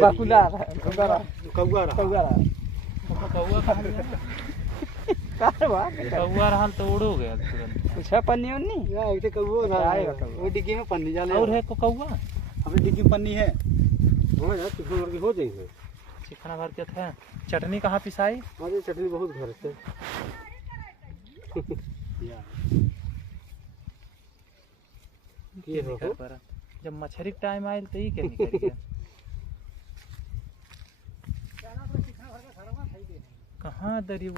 बाकुला कौआ रहल तो उड़ो गया तुरंत। कुछ है पन्नी उन्नी एक कौआ था वो डिग्गी में पन्नी जाले और है को कौआ हमें डिग्गी में पन्नी है हां यार चिकन भर के हो जाएंगे। चिकना भर के थे। चटनी कहाँ पिसाई? अरे चटनी बहुत घर से ये हो जब मछली का टाइम आयल तो ही के निकल कहाँ दरी